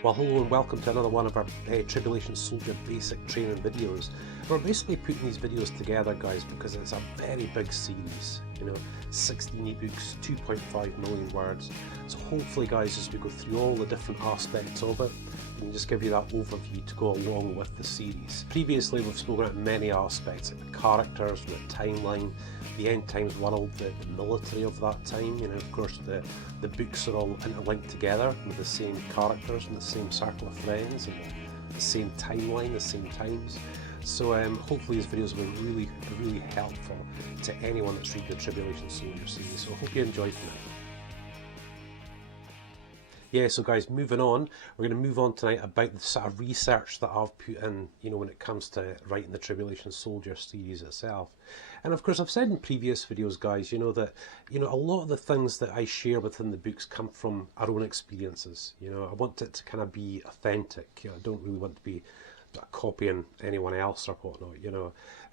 Well, hello and welcome to another one of our Tribulation Soldier basic training videos. We're basically putting these videos together, guys, because it's a very big series, 16 ebooks, 2.5 million words. So hopefully, guys, as we go through all the different aspects of it, we can just give you that overview to go along with the series. Previously, we've spoken about many aspects, like the characters, the timeline, the end times world, the military of that time, of course the books are all interlinked together with the same characters and the same circle of friends and the same timeline, the same times. So hopefully these videos will be really helpful to anyone that's read the Tribulation Soldier series. So I hope you enjoy tonight. Yeah, so guys, moving on, we're going to move on tonight about the sort of research that I've put in, when it comes to writing the Tribulation Soldier series itself. And of course, I've said in previous videos, guys, that, a lot of the things that I share within the books come from our own experiences. I want it to kind of be authentic. I don't really want to be copying anyone else or whatnot,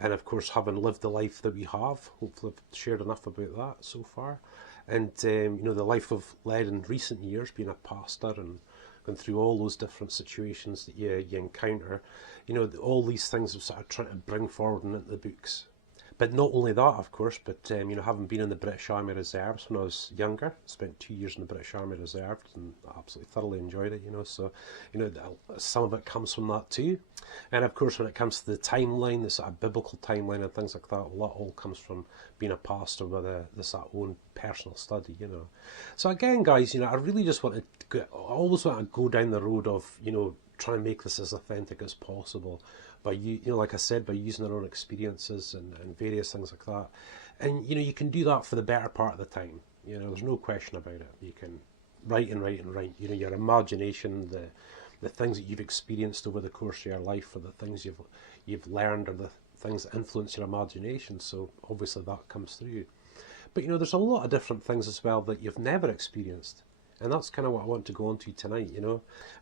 And of course, having lived the life that we have, hopefully I've shared enough about that so far. And the life I've led in recent years, being a pastor and going through all those different situations that you encounter, all these things I'm sort of trying to bring forward into the books. But not only that, of course, but having been in the British Army Reserves when I was younger, spent 2 years in the British Army Reserves and absolutely thoroughly enjoyed it, so, some of it comes from that too. And of course, when it comes to the timeline, the sort of biblical timeline and things like that, a lot all comes from being a pastor with the sort of own personal study, So again, guys, I really just want to, I always want to go down the road of, try and make this as authentic as possible by, like I said, by using our own experiences and various things like that. And, you can do that for the better part of the time. There's no question about it. You can write and write and write. Your imagination, the things that you've experienced over the course of your life, or the things you've learned, or the things that influence your imagination. So obviously that comes through. But, there's a lot of different things as well that you've never experienced. And that's kind of what I want to go on to tonight,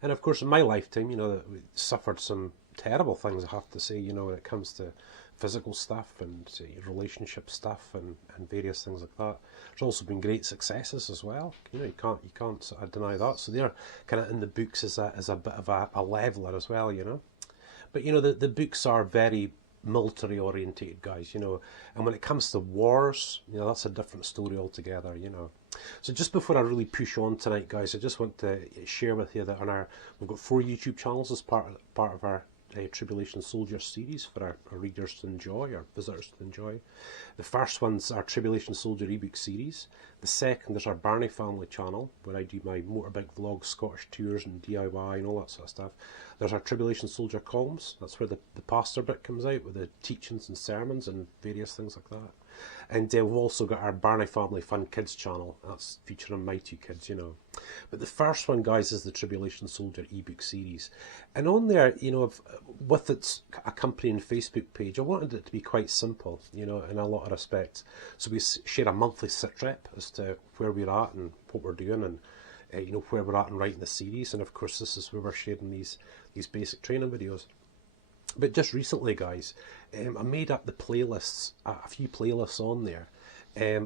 And of course, in my lifetime, we suffered some terrible things, I have to say, when it comes to physical stuff and relationship stuff and various things like that. There's also been great successes as well. You can't sort of deny that. So they're kind of in the books as a bit of a leveler as well, But the books are very military orientated, guys, and when it comes to wars, that's a different story altogether, So just before I really push on tonight, guys, I just want to share with you that we've got 4 YouTube channels as part of our Tribulation Soldier series for our readers to enjoy, our visitors to enjoy. The first one's our Tribulation Soldier ebook series. The second is our Birnie Family channel, where I do my motorbike vlogs, Scottish tours and DIY and all that sort of stuff. There's our Tribulation Soldier columns. That's where the pastor bit comes out with the teachings and sermons and various things like that. And we've also got our Birnie Family Fun Kids channel. That's featuring my 2 kids, But the first one, guys, is the Tribulation Soldier ebook series. And on there, with its accompanying Facebook page, I wanted it to be quite simple, in a lot of respects. So we share a monthly sit-rep as to where we're at and what we're doing, and where we're at in writing the series. And of course, this is where we're sharing these basic training videos. But just recently, guys, I made up the playlists, a few playlists on there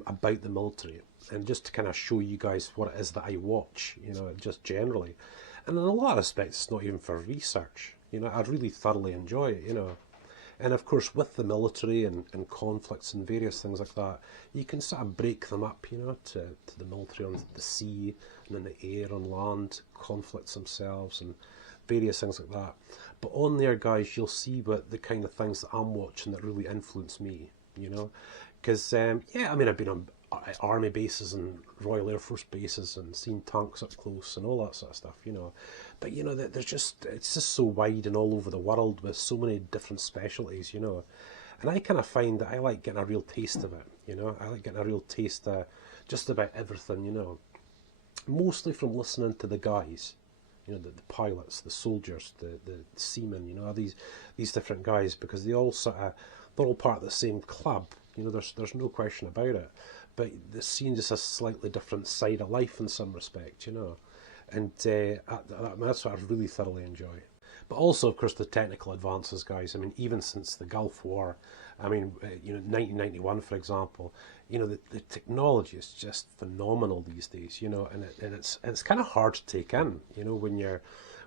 about the military, and just to kind of show you guys what it is that I watch, just generally. And in a lot of respects, it's not even for research. I really thoroughly enjoy it, And of course, with the military and conflicts and various things like that, you can sort of break them up, to the military on the sea and in the air, on land, conflicts themselves and various things like that. But on there, guys, you'll see what the kind of things that I'm watching that really influence me, Because, yeah, I mean, I've been on army bases and Royal Air Force bases and seen tanks up close and all that sort of stuff, But, there's it's just so wide and all over the world with so many different specialties, And I kind of find that I like getting a real taste of it, I like getting a real taste of just about everything, Mostly from listening to the guys, the pilots, the soldiers, the seamen, these different guys, because they're all part of the same club. There's no question about it. But the scene just a slightly different side of life in some respect, And that's what I really thoroughly enjoy. But also, of course, the technical advances, guys. I mean, even since the Gulf War, 1991, for example, the technology is just phenomenal these days, and it's kind of hard to take in, when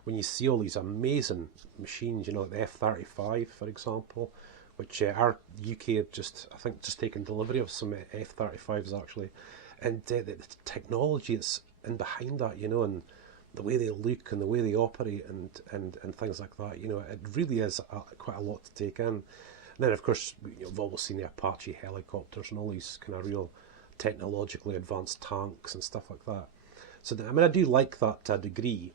when you see all these amazing machines, you know, like the F-35, for example, which our UK had I think, just taken delivery of some F-35s actually, and the technology that's in behind that, you know, and the way they look and the way they operate and things like that, you know, it really is quite a lot to take in. And then, of course, you've always seen the Apache helicopters and all these kind of real technologically advanced tanks and stuff like that. So, I mean, I do like that to a degree,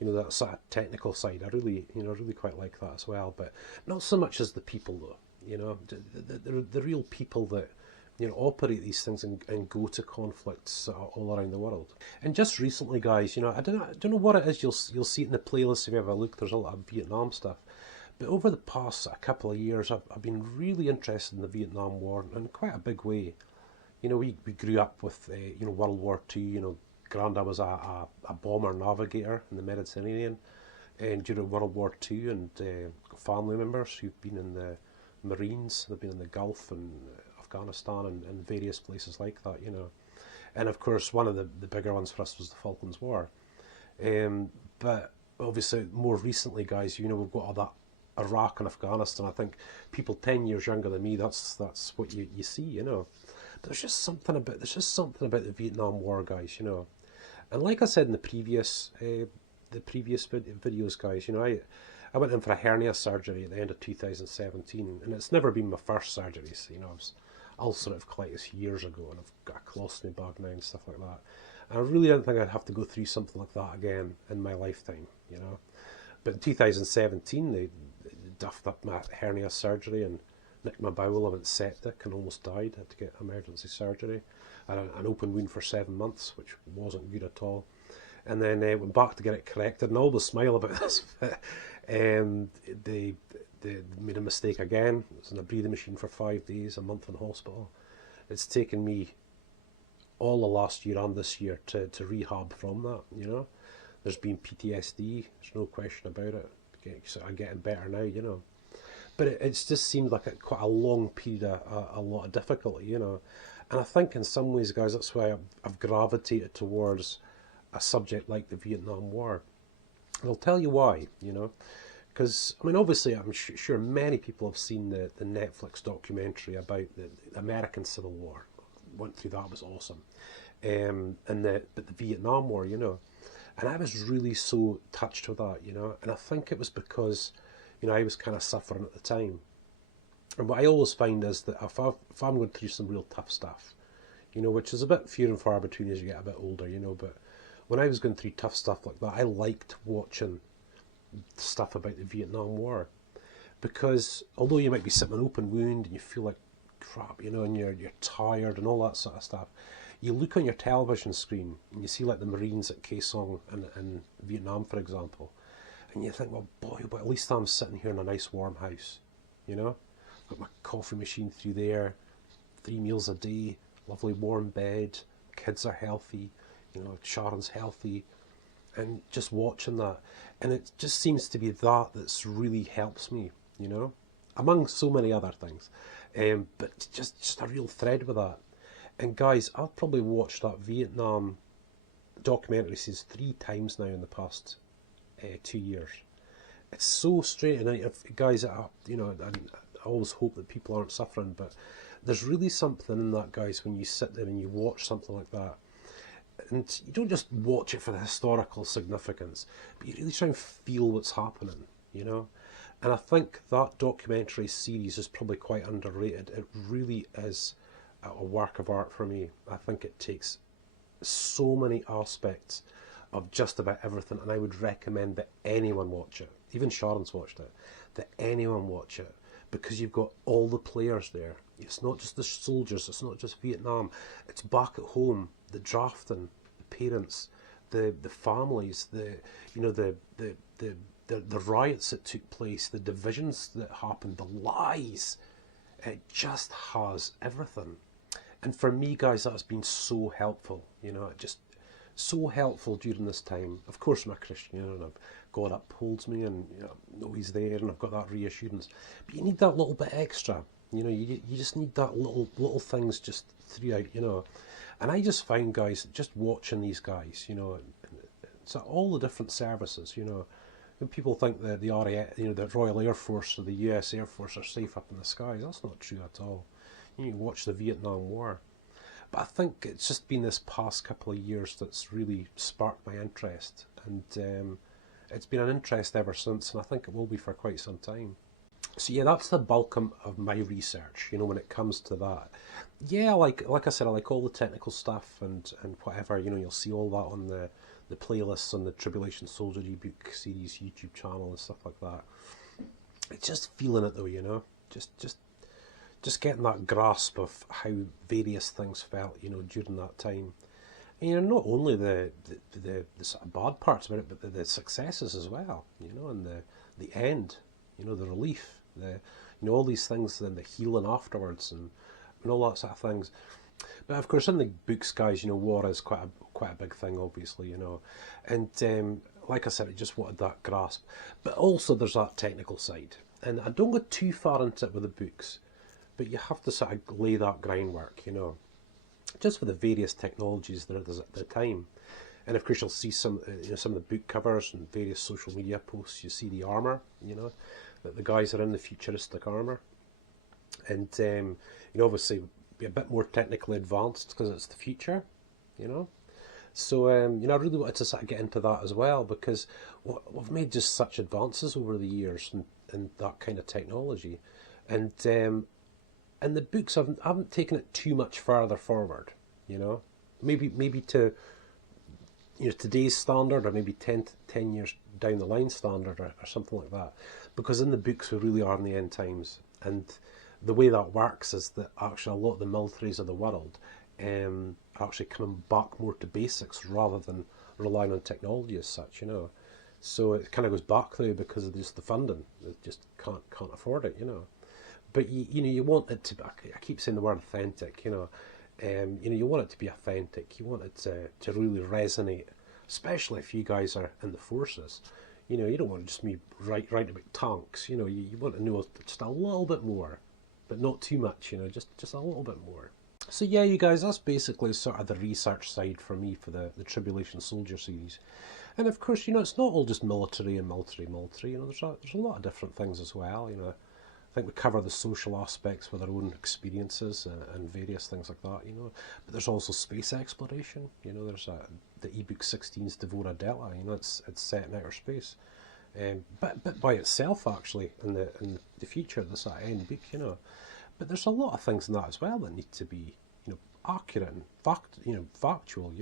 you know, that sort of technical side. I really, you know, really quite like that as well. But not so much as the people, though. You know, the real people that, you know, operate these things and go to conflicts all around the world. And just recently, guys, you know, I don't know what it is. You'll see it in the playlist if you have a look. There's a lot of Vietnam stuff. But over the past couple of years, I've been really interested in the Vietnam War in quite a big way. You know, we grew up with, you know, World War II. You know, Granda was a bomber navigator in the Mediterranean and during World War II, and family members who've been in the Marines, they've been in the Gulf and Afghanistan and various places like that, you know. And of course, one of the bigger ones for us was the Falklands War. But obviously, more recently, guys, you know, we've got all that Iraq and Afghanistan. I think people 10 years younger than me, that's what you see, you know. But there's just something about the Vietnam War, guys, you know. And like I said in the previous videos, guys, you know, I went in for a hernia surgery at the end of 2017, and it's never been my first surgery. So, you know, I was ulcerative colitis years ago, and I've got a colostomy bag now and stuff like that. And I really didn't think I'd have to go through something like that again in my lifetime, you know. But in 2017, they duffed up my hernia surgery and nicked my bowel. I went septic and almost died. I had to get emergency surgery. I had an open wound for 7 months, which wasn't good at all. And then went back to get it corrected, and I always smile about this. They made a mistake again. I was in a breathing machine for 5 days, a month in hospital. It's taken me all the last year and this year to rehab from that, you know. There's been PTSD, there's no question about it. I'm getting better now, you know. But it's just seemed like quite a long period of a lot of difficulty, you know. And I think in some ways, guys, that's why I've gravitated towards a subject like the Vietnam War. And I'll tell you why, you know. Because, I mean, obviously, I'm sure many people have seen the Netflix documentary about the American Civil War. Went through that, was awesome. But the Vietnam War, you know. And I was really so touched with that, you know. And I think it was because, you know, I was kind of suffering at the time. And what I always find is that if I'm going through some real tough stuff, you know, which is a bit few and far between as you get a bit older, you know, but when I was going through tough stuff like that, I liked watching stuff about the Vietnam War. Because although you might be sitting in an open wound and you feel like crap, you know, and you're tired and all that sort of stuff, you look on your television screen and you see like the Marines at Khe Song in Vietnam, for example, and you think, well, boy, but at least I'm sitting here in a nice warm house, you know? Got my coffee machine through there, 3 meals a day, lovely warm bed, kids are healthy, you know, Sharon's healthy, and just watching that. And it just seems to be that's really helps me, you know, among so many other things. But just a real thread with that. And guys, I've probably watched that Vietnam documentary series 3 times now in the past 2 years. It's so straight, and guys, you know, I always hope that people aren't suffering, but there's really something in that, guys, when you sit there and you watch something like that. And you don't just watch it for the historical significance, but you really try and feel what's happening, you know. And I think that documentary series is probably quite underrated. It really is a work of art for me. I think it takes so many aspects of just about everything, and I would recommend that anyone watch it. Even Sharon's watched it. That anyone watch it, because you've got all the players there. It's not just the soldiers, it's not just Vietnam, it's back at home, the drafting, the parents, the families, the riots that took place, the divisions that happened, the lies. It just has everything. And for me, guys, that's been so helpful, you know, just so helpful during this time. Of course, I'm a Christian, you know, and God upholds me, and you know He's there, and I've got that reassurance. But you need that little bit extra, you know. You just need that little things just throughout, you know. And I just find, guys, just watching these guys, you know, so all the different services, you know, When people think that the RAF, the Royal Air Force or the US Air Force are safe up in the skies, that's not true at all. You watch the Vietnam War. But I think it's just been this past couple of years that's really sparked my interest, and it's been an interest ever since, and I think it will be for quite some time. So yeah, that's the bulk of my research, when it comes to that. Yeah, like I said, I like all the technical stuff and whatever, you'll see all that on the playlists on the Tribulation Soldier EBook series YouTube channel and stuff like that. It's just feeling it though, just getting that grasp of how various things felt, during that time. And not only the sort of bad parts about it, but the successes as well, and the end, the relief, all these things, then the healing afterwards, and all that sort of things. But of course, in the books, guys, war is quite a big thing, obviously, and like I said, I just wanted that grasp. But also, there's that technical side, and I don't go too far into it with the books, but you have to sort of lay that groundwork, just for the various technologies there is at the time. And of course, you'll see some of the book covers and various social media posts. You see the armor, that the guys are in the futuristic armor, and obviously be a bit more technically advanced because it's the future, So I really wanted to sort of get into that as well, because we've made just such advances over the years in that kind of technology, and the books haven't taken it too much further forward, maybe to today's standard, or maybe 10 years down the line standard, or something like that, because in the books we really are in the end times, and the way that works is that actually a lot of the militaries of the world are actually coming back more to basics rather than relying on technology as such, So it kind of goes back there because of just the funding. They just can't afford it, But you want it to be, I keep saying the word authentic, you want it to be authentic. You want it to really resonate, especially if you guys are in the forces. You don't want to just be writing about tanks. You want to know just a little bit more, but not too much. Just a little bit more. So yeah, you guys, that's basically sort of the research side for me for the Tribulation Soldier series. And of course, it's not all just military and military. There's a lot of different things as well. I think we cover the social aspects with our own experiences and various things like that, But there's also space exploration. There's the EBook 16's Devora Delta. It's set in outer space, but by itself actually in the future. This end book, But there's a lot of things in that as well that need to be accurate and factual.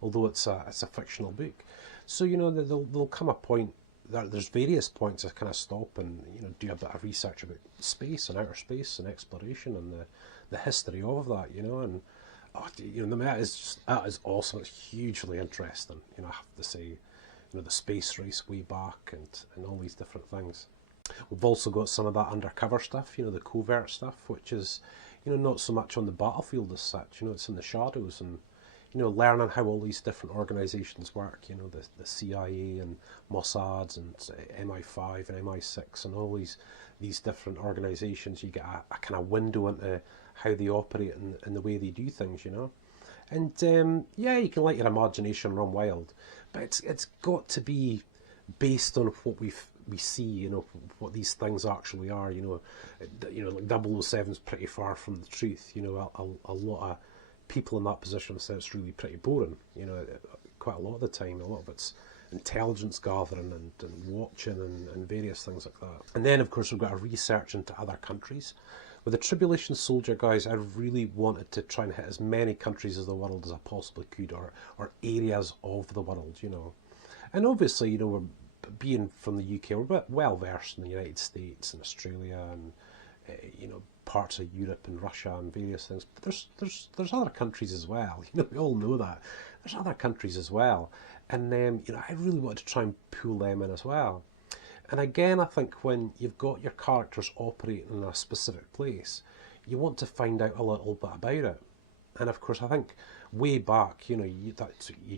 Although it's a fictional book, so there'll come a point. There's various points to kind of stop and do a bit of research about space and outer space and exploration and the history of that, and that is awesome. It's hugely interesting, I have to say, the space race way back and all these different things. We've also got some of that undercover stuff, the covert stuff, which is not so much on the battlefield as such. It's in the shadows, and learning how all these different organisations work, the CIA and Mossad and MI5 and MI6 and all these different organisations. You get a kind of window into how they operate and the way they do things, And yeah, you can let your imagination run wild, but it's got to be based on what we see, what these things actually are, like 007's pretty far from the truth, a lot of people in that position say it's really pretty boring, quite a lot of the time. A lot of it's intelligence gathering and watching and various things like that. And then, of course, we've got a research into other countries. With the Tribulation Soldier, guys, I really wanted to try and hit as many countries of the world as I possibly could, or areas of the world, And obviously, we're being from the UK, we're a bit well versed in the United States and Australia and parts of Europe and Russia and various things. But there's other countries as well. We all know that. There's other countries as well, and I really wanted to try and pull them in as well. And again, I think when you've got your characters operating in a specific place, you want to find out a little bit about it. And of course, I think way back, you'd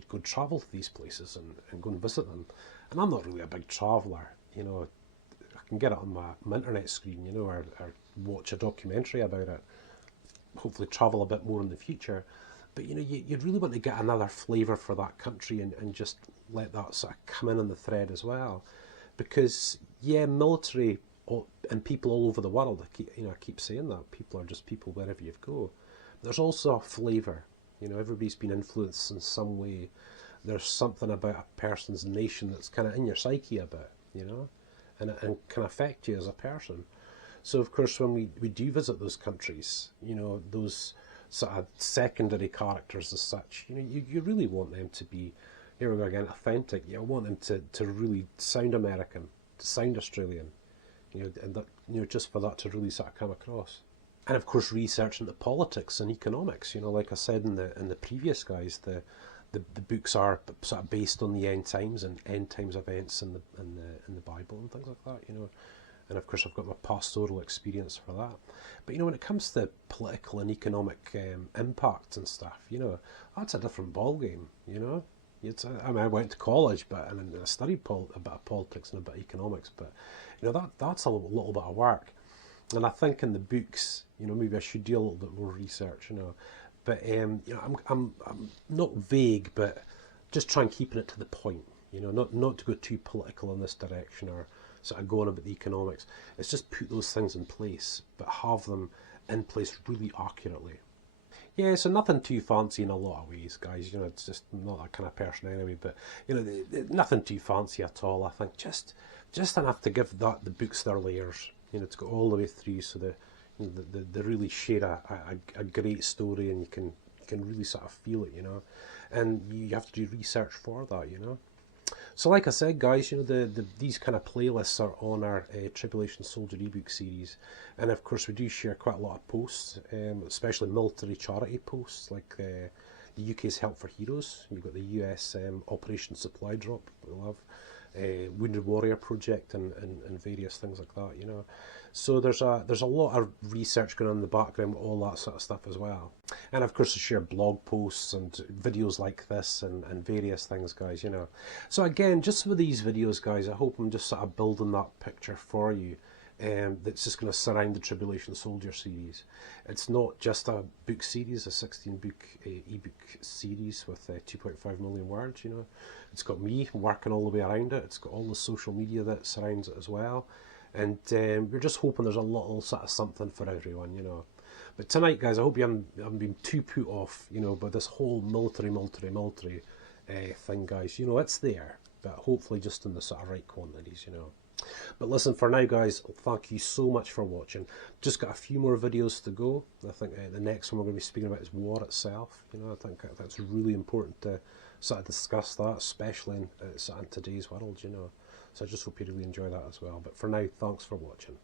go travel to these places and go and visit them. And I'm not really a big traveller, I can get it on my internet screen, or watch a documentary about it. Hopefully travel a bit more in the future. But you'd really want to get another flavour for that country and just let that sort of come in on the thread as well. because yeah, military and people all over the world, I keep saying that people are just people wherever you go. There's also a flavour. Everybody's been influenced in some way. There's something about a person's nation that's kind of in your psyche a bit, and can affect you as a person. So of course, when we do visit those countries, those sort of secondary characters as such, you really want them to be, here we go again, authentic. You want them to really sound American, to sound Australian, and that, just for that to really sort of come across. And of course, research into politics and economics. Like I said in the previous guys, the books are sort of based on the end times and end times events in the Bible and things like that. And of course, I've got my pastoral experience for that. But when it comes to political and economic impact and stuff, that's a different ball game. I went to college, but and I studied a bit of politics and a bit of economics. But that's a little bit of work. And I think in the books, maybe I should do a little bit more research, But I'm not vague, but just try and keeping it to the point. Not to go too political in this direction or sort of going about the economics. It's just put those things in place, but have them in place really accurately. Yeah, so nothing too fancy in a lot of ways, guys. It's just not that kind of person anyway. But nothing too fancy at all. I think just enough to give the books their layers. To go all the way through, so they really share a great story, and you can really sort of feel it, And you have to do research for that, So like I said, guys, these kind of playlists are on our Tribulation Soldier ebook series, and of course we do share quite a lot of posts, especially military charity posts, like the UK's Help for Heroes. You've got the US Operation Supply Drop, we love. Wounded Warrior Project and various things like that, So there's a lot of research going on in the background with all that sort of stuff as well. And of course I share blog posts and videos like this and various things, guys, So again, just with these videos, guys, I hope I'm just sort of building that picture for you. That's just going to surround the Tribulation Soldier series. It's not just a book series, a 16-book ebook series with 2.5 million words, It's got me working all the way around it. It's got all the social media that surrounds it as well. And we're just hoping there's a little sort of something for everyone, But tonight, guys, I hope you haven't been too put off, by this whole military thing, guys. It's there, but hopefully just in the sort of right quantities, But listen, for now, guys, thank you so much for watching. Just got a few more videos to go. I think the next one we're going to be speaking about is war itself. I think that's really important to sort of discuss that, especially in today's world, So I just hope you really enjoy that as well. But for now, thanks for watching.